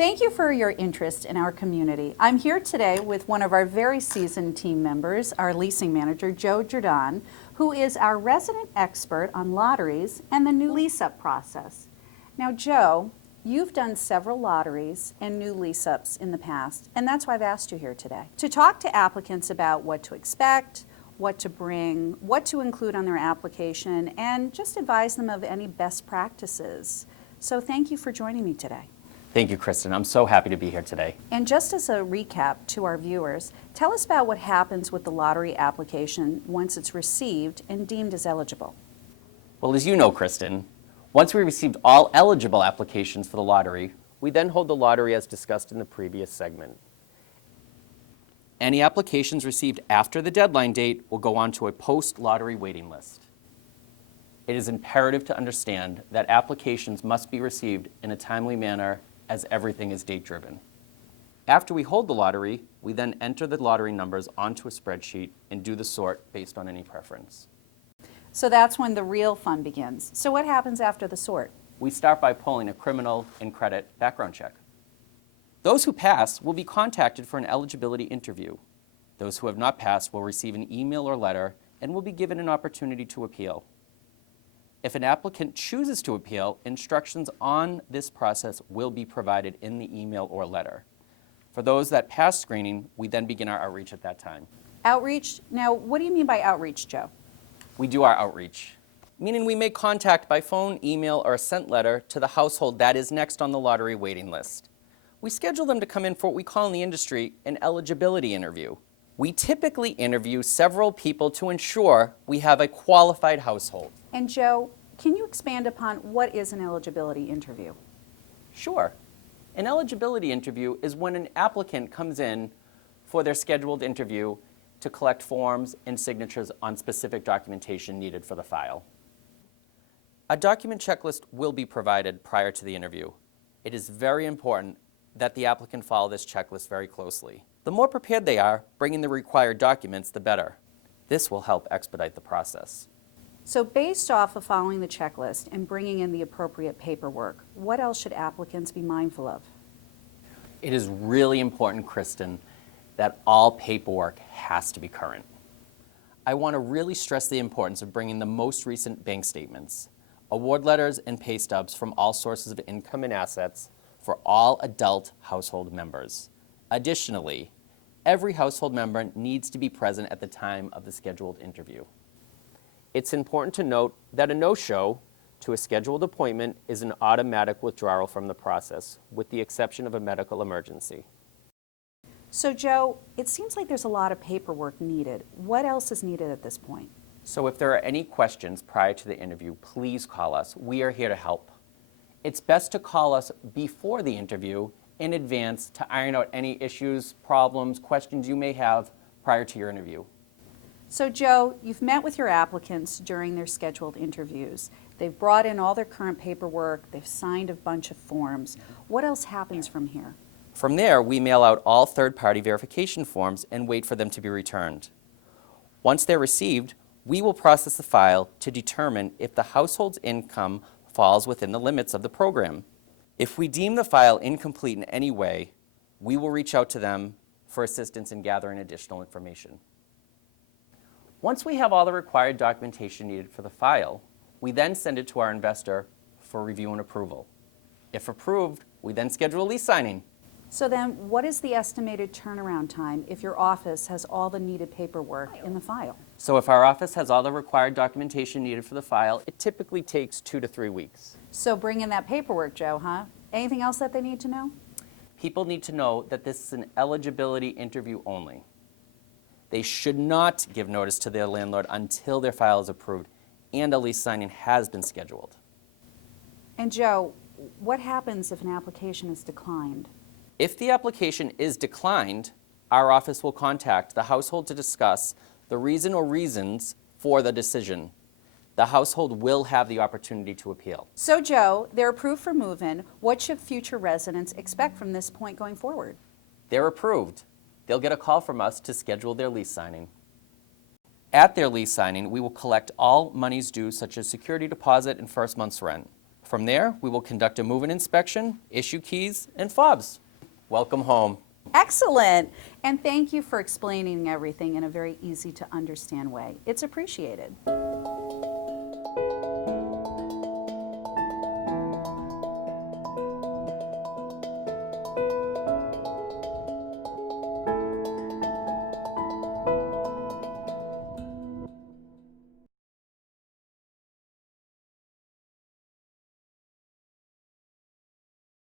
Thank you for your interest in our community. I'm here today with one of our very seasoned team members, our leasing manager, Joe Jordan, who is our resident expert on lotteries and the new lease-up process. Now, Joe, you've done several lotteries and new lease-ups in the past, and that's why I've asked you here today. To talk to applicants about what to expect, what to bring, what to include on their application, and just advise them of any best practices. So thank you for joining me today. Thank you, Kristen. I'm so happy to be here today. And just as a recap to our viewers, tell us about what happens with the lottery application once it's received and deemed as eligible. Well, as you know, Kristen, once we received all eligible applications for the lottery, we then hold the lottery as discussed in the previous segment. Any applications received after the deadline date will go on to a post-lottery waiting list. It is imperative to understand that applications must be received in a timely manner as everything is date-driven. After we hold the lottery, we then enter the lottery numbers onto a spreadsheet and do the sort based on any preference. So that's when the real fun begins. So what happens after the sort? We start by pulling a criminal and credit background check. Those who pass will be contacted for an eligibility interview. Those who have not passed will receive an email or letter and will be given an opportunity to appeal. If an applicant chooses to appeal, instructions on this process will be provided in the email or letter. For those that pass screening, we then begin our outreach at that time. Outreach? Now, what do you mean by outreach, Joe? We do our outreach, meaning we make contact by phone, email, or a sent letter to the household that is next on the lottery waiting list. We schedule them to come in for what we call in the industry an eligibility interview. We typically interview several people to ensure we have a qualified household. And Joe, can you expand upon what is an eligibility interview? Sure. An eligibility interview is when an applicant comes in for their scheduled interview to collect forms and signatures on specific documentation needed for the file. A document checklist will be provided prior to the interview. It is very important that the applicant follow this checklist very closely. The more prepared they are, bringing the required documents, the better. This will help expedite the process. So based off of following the checklist and bringing in the appropriate paperwork, what else should applicants be mindful of? It is really important, Kristen, that all paperwork has to be current. I want to really stress the importance of bringing the most recent bank statements, award letters, and pay stubs from all sources of income and assets for all adult household members. Additionally, every household member needs to be present at the time of the scheduled interview. It's important to note that a no-show to a scheduled appointment is an automatic withdrawal from the process, with the exception of a medical emergency. So Joe, it seems like there's a lot of paperwork needed. What else is needed at this point? So if there are any questions prior to the interview, please call us. We are here to help. It's best to call us before the interview in advance to iron out any issues, problems, questions you may have prior to your interview. So Joe, you've met with your applicants during their scheduled interviews. They've brought in all their current paperwork, they've signed a bunch of forms. What else happens from here? From there, we mail out all third-party verification forms and wait for them to be returned. Once they're received, we will process the file to determine if the household's income falls within the limits of the program. If we deem the file incomplete in any way, we will reach out to them for assistance in gathering additional information. Once we have all the required documentation needed for the file, we then send it to our investor for review and approval. If approved, we then schedule a lease signing. So then, what is the estimated turnaround time if your office has all the needed paperwork in the file? So if our office has all the required documentation needed for the file, it typically takes 2 to 3 weeks. So bring in that paperwork, Joe, huh? Anything else that they need to know? People need to know that this is an eligibility interview only. They should not give notice to their landlord until their file is approved and a lease signing has been scheduled. And Joe, what happens if an application is declined? If the application is declined, our office will contact the household to discuss the reason or reasons for the decision. The household will have the opportunity to appeal. So Joe, they're approved for move-in. What should future residents expect from this point going forward? They're approved. They'll get a call from us to schedule their lease signing. At their lease signing, we will collect all monies due, such as security deposit and first month's rent. From there, we will conduct a move-in inspection, issue keys, and fobs. Welcome home. Excellent. And thank you for explaining everything in a very easy to understand way. It's appreciated.